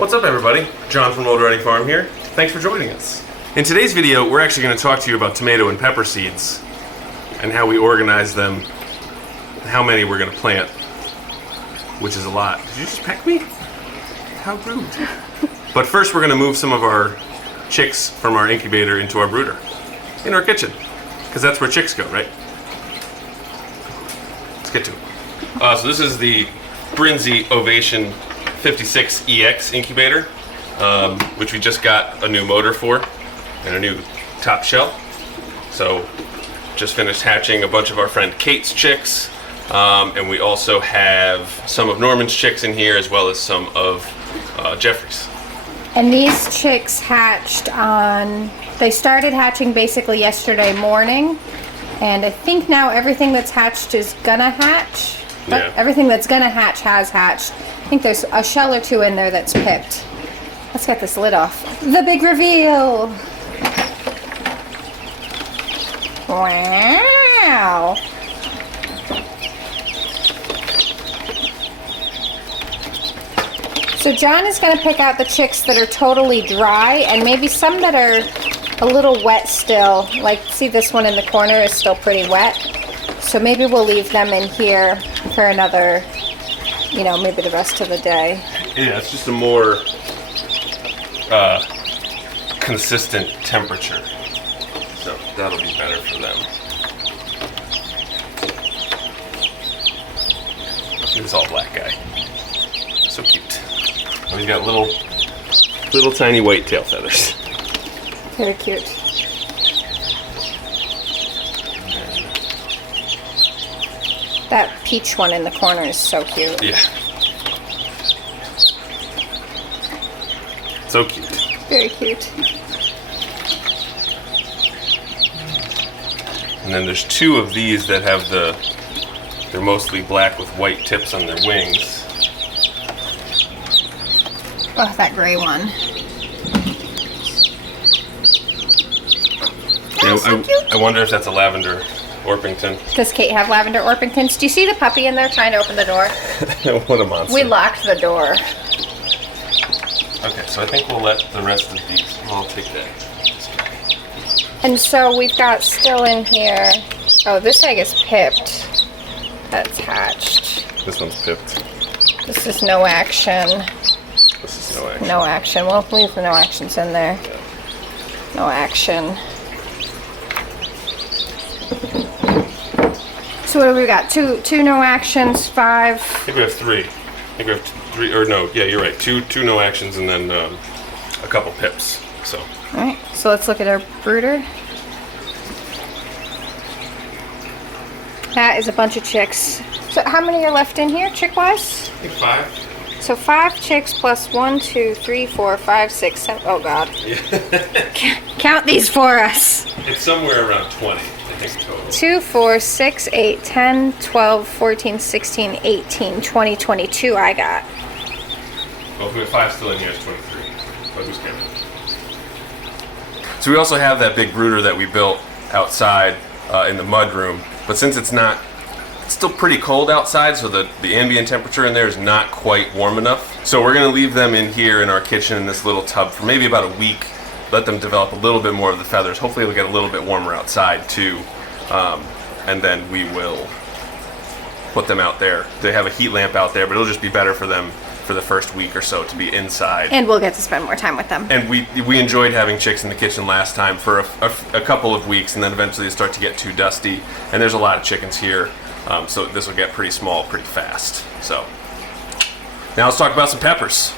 What's up everybody? John from Old Ready Farm here. Thanks for joining us. In today's video, we're actually going to talk to you about tomato and pepper seeds and how we organize them, how many we're going to plant, which is a lot. Did you just peck me? How rude. But first we're going to move some of our chicks from our incubator into our brooder in our kitchen, because that's where chicks go, right? Let's get to it. So this is the Brinzy Ovation 56EX incubator, which we just got a new motor for and a new top shell. So just finished hatching a bunch of our friend Kate's chicks, and we also have some of Norman's chicks in here as well as some of Jeffrey's. And these chicks hatched they started hatching basically yesterday morning, and I think now everything that's hatched is gonna hatch. Yeah. Everything that's gonna hatch has hatched. I think there's a shell or two in there that's pipped. Let's get this lid off. The big reveal! Wow! So John is going to pick out the chicks that are totally dry and maybe some that are a little wet still. Like, see, this one in the corner is still pretty wet. So maybe we'll leave them in here for another, maybe the rest of the day. Yeah, it's just a more consistent temperature. So that'll be better for them. This all black guy. So cute. Oh, he's got little tiny white tail feathers. Very cute. That peach one in the corner is so cute. Yeah. So cute. Very cute. And then there's two of these that have they're mostly black with white tips on their wings. Oh, that gray one. Yeah, so cute. I wonder if that's a lavender Orpington. Does Kate have lavender Orpingtons? Do you see the puppy in there trying to open the door? What a monster. We locked the door. Okay, so I think we'll let the rest of these, I'll take that. And so we've got still in here, oh, this egg is pipped. That's hatched. This one's pipped. This is no action. This is no action. No action. We'll leave the no actions in there. Yeah. No action. So what do we got? Two no actions, 5. I think we have three. I think we have three, or no, yeah, you're right. Two no actions and then a couple pips, so. All right, so let's look at our brooder. That is a bunch of chicks. So how many are left in here, chick-wise? I think 5. So 5 chicks plus 1, 2, 3, 4, 5, 6, 7. Oh God. Yeah. Count these for us. It's somewhere around 20, I think, total. 2, 4, 6, 8, 10, 12, 14, 16, 18, 20, 22 I got. Well, if we have 5 still in here, it's 23. But who's counting? So we also have that big brooder that we built outside in the mud room. But since it's still pretty cold outside, so the ambient temperature in there is not quite warm enough. So we're gonna leave them in here in our kitchen in this little tub for maybe about a week. Let them develop a little bit more of the feathers. Hopefully it'll get a little bit warmer outside too. And then we will put them out there. They have a heat lamp out there, but it'll just be better for them for the first week or so to be inside. And we'll get to spend more time with them. And we enjoyed having chicks in the kitchen last time for a couple of weeks, and then eventually they start to get too dusty. And there's a lot of chickens here, so this will get pretty small pretty fast. So now let's talk about some peppers.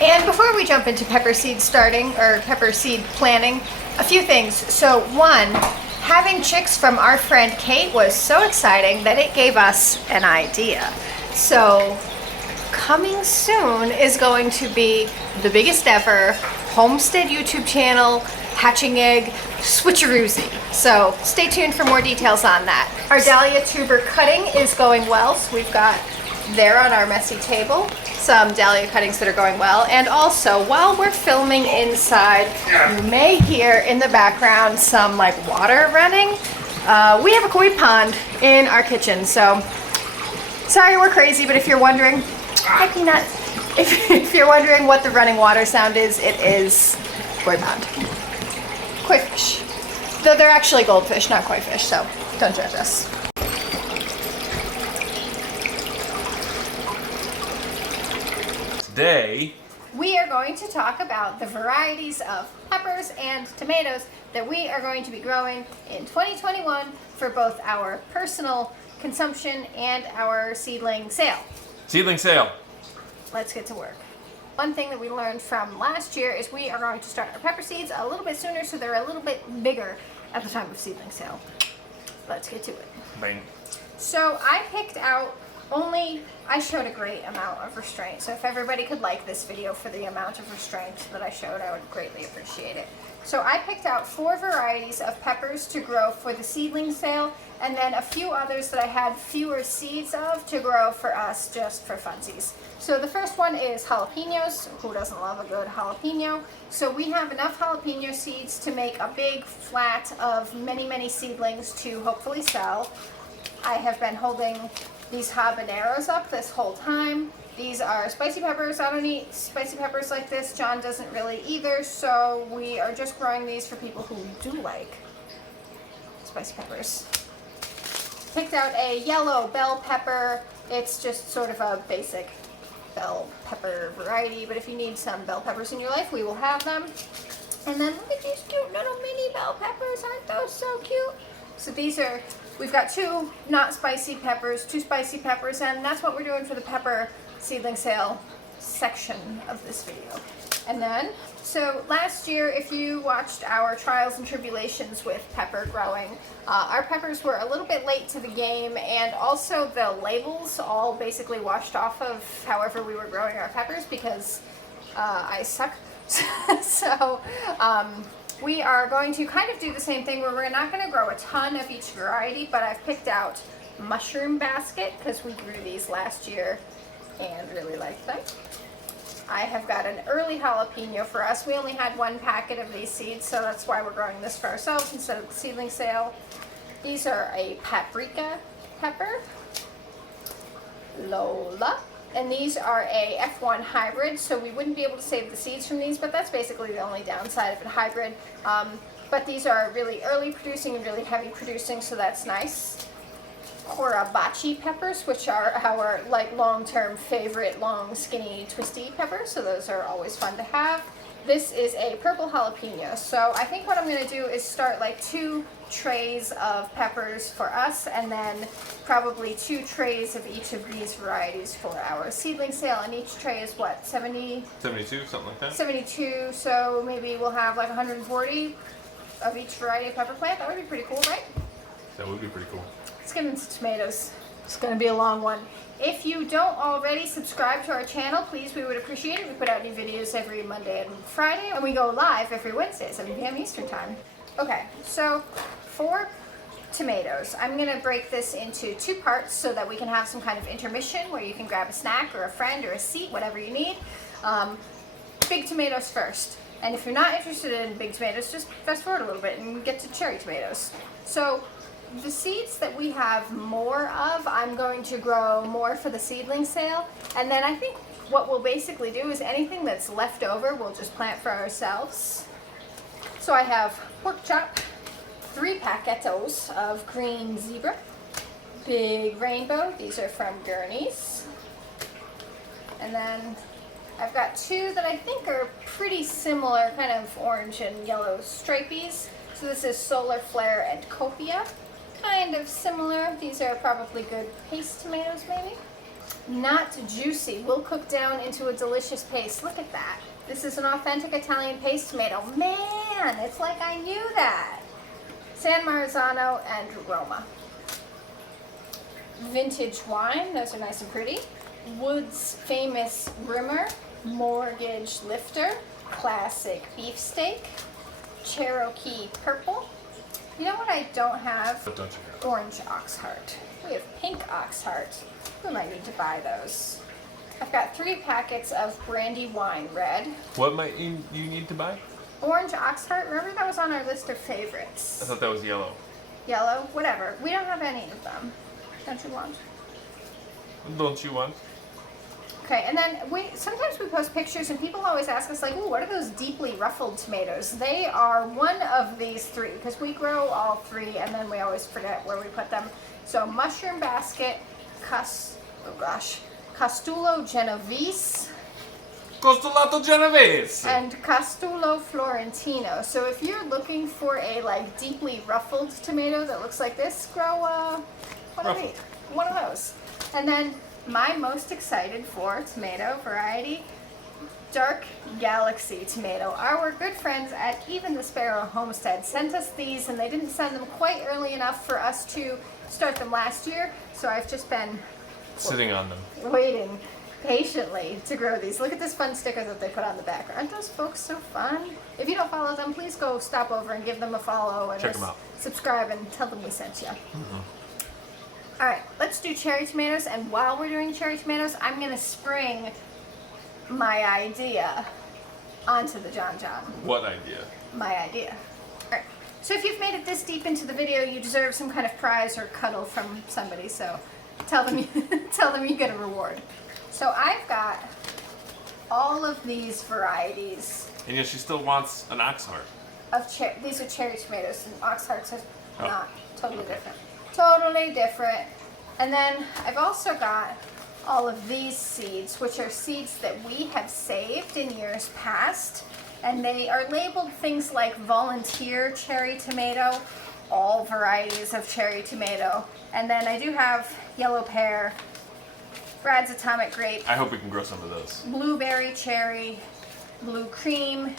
And before we jump into pepper seed planting, a few things. So one, having chicks from our friend Kate was so exciting that it gave us an idea. So coming soon is going to be the biggest ever homestead YouTube channel, hatching egg switcheroozy. So stay tuned for more details on that. Our dahlia tuber cutting is going well. So we've got there on our messy table some dahlia cuttings that are going well. And also, while we're filming inside, you may hear in the background some like water running. We have a koi pond in our kitchen, so sorry we're crazy, but if you're wondering, hi Peanut. If you're wondering what the running water sound is, it is koi pond. Koi fish. Though they're actually goldfish, not koi fish, so don't judge us. Today, We are going to talk about the varieties of peppers and tomatoes that we are going to be growing in 2021 for both our personal consumption and our seedling sale. seedling sale. Let's get to work. One thing that we learned from last year is we are going to start our pepper seeds a little bit sooner so they're a little bit bigger at the time of seedling sale. Let's get to it. Bang. So I picked out I showed a great amount of restraint. So if everybody could like this video for the amount of restraint that I showed, I would greatly appreciate it. So I picked out 4 varieties of peppers to grow for the seedling sale, and then a few others that I had fewer seeds of to grow for us just for funsies. So the first one is jalapenos. Who doesn't love a good jalapeno? So we have enough jalapeno seeds to make a big flat of many, many seedlings to hopefully sell. I have been holding these habaneros up this whole time. These are spicy peppers. I don't eat spicy peppers like this. John doesn't really either, so we are just growing these for people who do like spicy peppers. Picked out a yellow bell pepper. It's just sort of a basic bell pepper variety, but if you need some bell peppers in your life, we will have them. And then look at these cute little mini bell peppers. Aren't those so cute? So we've got 2 not spicy peppers, 2 spicy peppers, and that's what we're doing for the pepper seedling sale section of this video. And then, so last year, if you watched our trials and tribulations with pepper growing, our peppers were a little bit late to the game, and also the labels all basically washed off of however we were growing our peppers because I suck. So, we are going to kind of do the same thing where we're not going to grow a ton of each variety, but I've picked out mushroom basket because we grew these last year and really liked them. I have got an early jalapeno for us. We only had 1 packet of these seeds, so that's why we're growing this for ourselves instead of the seedling sale. These are a paprika pepper, Lola. And these are a F1 hybrid, so we wouldn't be able to save the seeds from these, but that's basically the only downside of a hybrid. But these are really early producing and really heavy producing, so that's nice. Korabachi peppers, which are our long-term favorite, long, skinny, twisty peppers, so those are always fun to have. This is a purple jalapeno, so I think what I'm going to do is start 2 trays of peppers for us, and then probably 2 trays of each of these varieties for our seedling sale, and each tray is what, 72, something like that. 72, so maybe we'll have 140 of each variety of pepper plant. That would be pretty cool, right? That would be pretty cool. Let's get into tomatoes. It's going to be a long one. If you don't already subscribe to our channel, please, we would appreciate it. We put out new videos every Monday and Friday, and we go live every Wednesday, 7 p.m. Eastern Time. Okay, so for tomatoes, I'm going to break this into 2 parts so that we can have some kind of intermission where you can grab a snack or a friend or a seat, whatever you need. Big tomatoes first. And if you're not interested in big tomatoes, just fast forward a little bit and get to cherry tomatoes. So the seeds that we have more of, I'm going to grow more for the seedling sale. And then I think what we'll basically do is anything that's left over, we'll just plant for ourselves. So I have pork chop, 3 paquetos of green zebra, big rainbow. These are from Gurney's. And then I've got 2 that I think are pretty similar, kind of orange and yellow stripies. So this is Solar Flare and Copia. Kind of similar. These are probably good paste tomatoes, maybe. Not juicy. Will cook down into a delicious paste. Look at that. This is an authentic Italian paste tomato. Man, it's like I knew that. San Marzano and Roma. Vintage wine. Those are nice and pretty. Wood's Famous Rimmer. Mortgage Lifter. Classic Beefsteak. Cherokee Purple. You know what I don't have? What don't you have? Orange Oxheart. We have pink Oxheart. We might need to buy those. I've got 3 packets of Brandywine Red. What might you need to buy? Orange Oxheart, remember that was on our list of favorites. I thought that was yellow. Yellow, whatever. We don't have any of them. Don't you want? Don't you want? Okay, and then sometimes we post pictures and people always ask us like, "Ooh, what are those deeply ruffled tomatoes?" They are one of these three because we grow all three and then we always forget where we put them. So mushroom basket, Castulo Genovese, Costolato Genovese. and Castulo Florentino. So if you're looking for a like deeply ruffled tomato that looks like this, grow one of those. And then my most excited for tomato variety, Dark Galaxy tomato. Our good friends at Even the Sparrow Homestead sent us these, and they didn't send them quite early enough for us to start them last year. So I've just been Sitting on them. waiting patiently to grow these. Look at this fun sticker that they put on the back. Aren't those folks so fun? If you don't follow them, please go stop over and give them a follow and Check them out. subscribe and tell them we sent you. All right, let's do cherry tomatoes. And while we're doing cherry tomatoes, I'm going to spring my idea onto the John John. What idea? My idea. All right. So if you've made it this deep into the video, you deserve some kind of prize or cuddle from somebody. So tell them you get a reward. So I've got all of these varieties And yet she still wants an ox heart. of these are cherry tomatoes, and ox hearts are Oh. not totally different. Totally different. And then I've also got all of these seeds, which are seeds that we have saved in years past, and they are labeled things like volunteer cherry tomato, all varieties of cherry tomato, and then I do have yellow pear, Brad's Atomic Grape, I hope we can grow some of those. blueberry cherry, blue cream,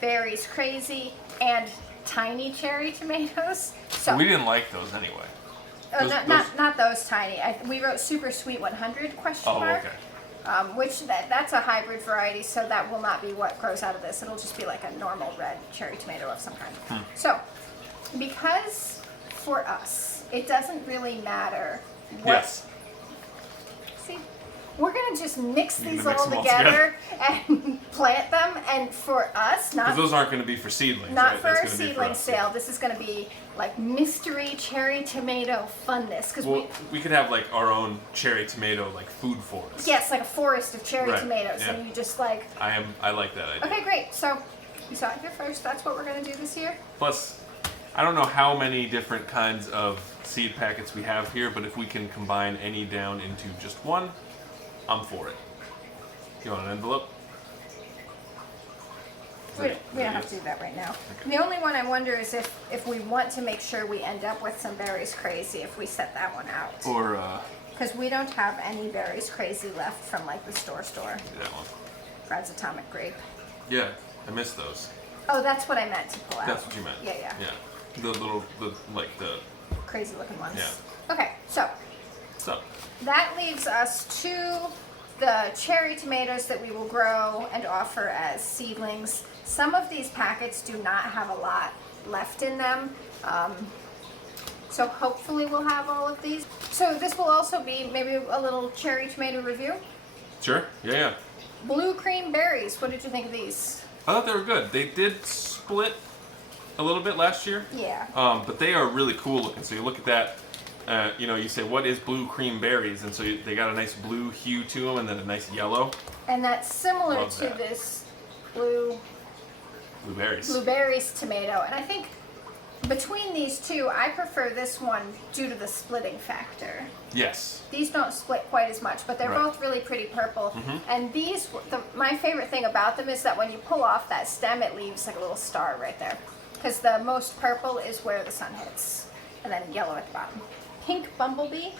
Berries Crazy, and tiny cherry tomatoes. So We didn't like those anyway. not those tiny. We wrote super sweet 100 question Oh, mark. okay. Which that's a hybrid variety, so that will not be what grows out of this. It'll just be like a normal red cherry tomato of some kind. So, because for us, it doesn't really matter what. Yes. See, we're gonna just mix You're these gonna mix all them all together and plant them. And for us, Because not those aren't going to be for seedlings, not right? for That's our gonna be for seedling us. sale. This is gonna be like mystery cherry tomato funness because Well, we could have like our own cherry tomato like food forest. yes, like a forest of cherry Right, tomatoes, yeah. and you just like. I like that idea. Okay, great. So you saw it here first. That's what we're gonna do this year. Plus, I don't know how many different kinds of seed packets we have here, but if we can combine any down into just one, I'm for it. You want an envelope? We don't have to do that right now. The only one I wonder is if we want to make sure we end up with some Berries Crazy if we set that one out. Or Because we don't have any Berries Crazy left from like the store. that one. Brad's Atomic Grape. Yeah, I missed those. Oh, that's what I meant to pull out. That's what you meant. Yeah. Yeah. The Crazy looking ones. Yeah. Okay, so so. that leaves us to the cherry tomatoes that we will grow and offer as seedlings. Some of these packets do not have a lot left in them. So hopefully we'll have all of these. So this will also be maybe a little cherry tomato review. Sure. Yeah. Blue cream berries. What did you think of these? I thought they were good. They did split a little bit last year. Yeah. But they are really cool looking. So you look at that. You say, what is blue cream berries? And so they got a nice blue hue to them and then a nice yellow. And that's similar Love to that. this Blueberries. blueberries tomato. And I think between these two, I prefer this one due to the splitting factor. Yes. These don't split quite as much, but they're Right. both really pretty purple. And these, my favorite thing about them is that when you pull off that stem, it leaves like a little star right there. Because the most purple is where the sun hits, and then yellow at the bottom. Pink bumblebee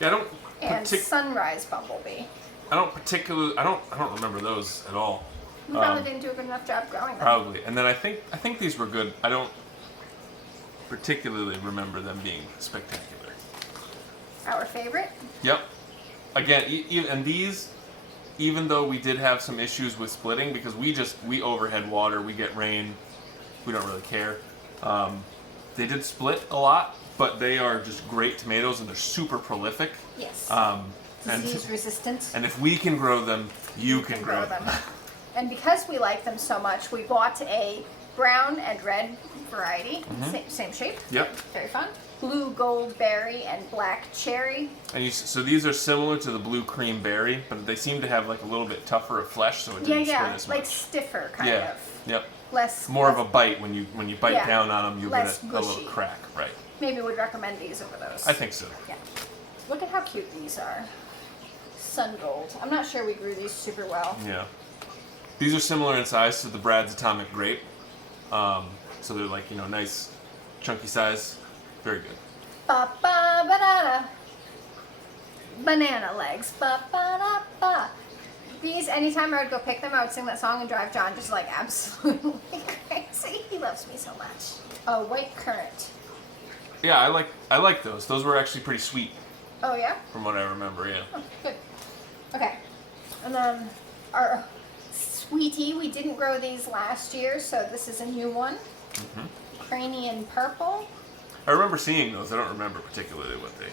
Yeah, and sunrise bumblebee. I don't remember those at all. We probably didn't do a good enough job growing them. Probably. And then I think these were good. I don't particularly remember them being spectacular. Our favorite. Yep. Again, and these, even though we did have some issues with splitting because we overhead water, we get rain, we don't really care. They did split a lot, but they are just great tomatoes and they're super prolific. Yes. Disease And resistant. and if we can grow them, you can grow them. And because we like them so much, we bought a brown and red variety, same shape. Yep. Very fun. blue gold berry and black cherry. And so these are similar to the blue cream berry, but they seem to have like a little bit tougher of flesh, so it didn't spin as much. Like stiffer kind Yeah. of. Yep. Less. More of a bite when you bite Yeah. down on them, you Less get a little gushy. crack. Right. Maybe would recommend these over those. I think so. Yeah. Look at how cute these are. Sun gold. I'm not sure we grew these super well. Yeah. These are similar in size to the Brad's Atomic Grape. So they're like, nice, chunky size. Very good. Ba ba banana. Banana legs. Ba ba da ba. These, anytime I would go pick them, I would sing that song and drive John just like absolutely crazy. He loves me so much. Oh, white currant. Yeah, I like those. Those were actually pretty sweet, Oh yeah? from what I remember. Yeah. Oh, good. Okay. And then our sweetie, we didn't grow these last year, so this is a new one. Cranian purple. I remember seeing those. I don't remember particularly what they.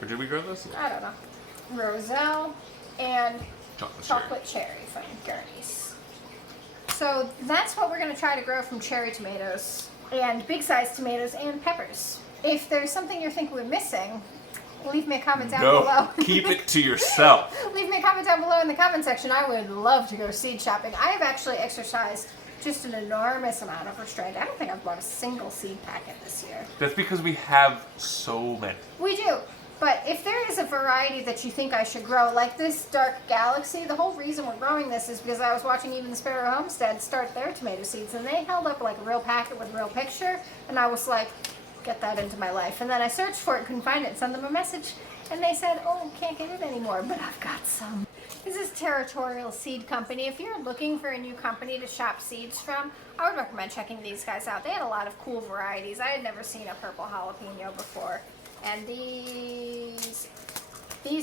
Or did we grow those? I don't know. Roselle and Chocolate cherry. chocolate cherry from Gurney's. So that's what we're going to try to grow from cherry tomatoes and big size tomatoes and peppers. If there's something you think we're missing, leave me a comment down No, below. keep it to yourself. Leave me a comment down below in the comment section. I would love to go seed shopping. I have actually exercised just an enormous amount of restraint. I don't think I've bought a single seed packet this year. That's because we have so many. We do. But if there is a variety that you think I should grow, like this Dark Galaxy, the whole reason we're growing this is because I was watching Even the Sparrow Homestead start their tomato seeds, and they held up like a real packet with a real picture, and I was like, get that into my life. And then I searched for it, couldn't find it, and sent them a message, and they said, oh, can't get it anymore, but I've got some. This is Territorial Seed Company. If you're looking for a new company to shop seeds from, I would recommend checking these guys out. They had a lot of cool varieties. I had never seen a purple jalapeno before. And these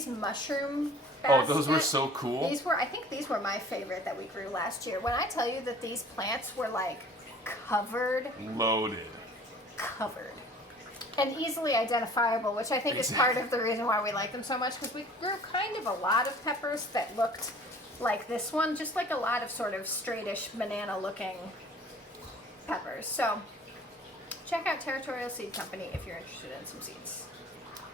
mushroom baskets, Oh, those were so cool. I think these were my favorite that we grew last year. When I tell you that these plants were like covered, Loaded. and easily identifiable, which I think is part of the reason why we like them so much, because we grew kind of a lot of peppers that looked like this one, just like a lot of sort of straightish banana looking peppers. So check out Territorial Seed Company if you're interested in some seeds.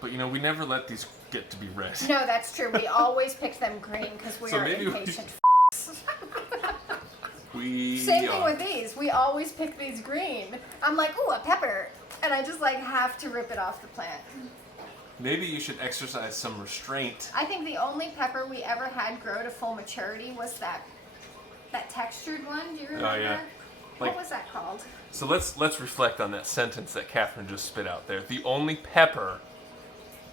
But we never let these get to be red. No, that's true. We always picked them green because we So are maybe impatient. Same thing with these. We always pick these green. I'm like, ooh, a pepper. And I just like have to rip it off the plant. Maybe you should exercise some restraint. I think the only pepper we ever had grow to full maturity was that textured one. Do you remember? Oh, yeah. What Like- was that called? So let's reflect on that sentence that Catherine just spit out there. The only pepper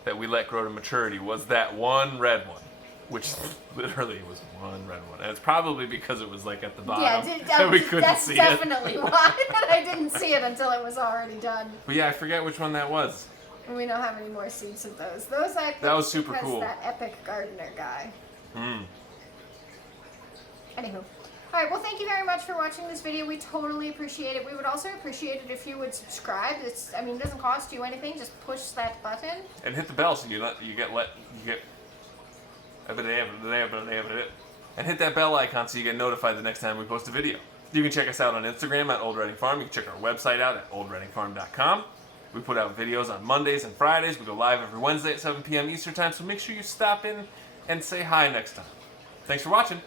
that we let grow to maturity was that one red one, which literally was one red one, and it's probably because it was like at the bottom that we couldn't that's see it. definitely why. And I didn't see it until it was already done. But yeah, I forget which one that was. And we don't have any more seeds of those. Those I picked That was super because cool. that epic gardener guy. Mm. Anywho. Alright, well thank you very much for watching this video. We totally appreciate it. We would also appreciate it if you would subscribe. It doesn't cost you anything. Just push that button. And hit the bell so you get and hit that bell icon so you get notified the next time we post a video. You can check us out on Instagram at Old Reading Farm. You can check our website out at oldreadingfarm.com. We put out videos on Mondays and Fridays. We go live every Wednesday at 7 p.m. Eastern Time, so make sure you stop in and say hi next time. Thanks for watching.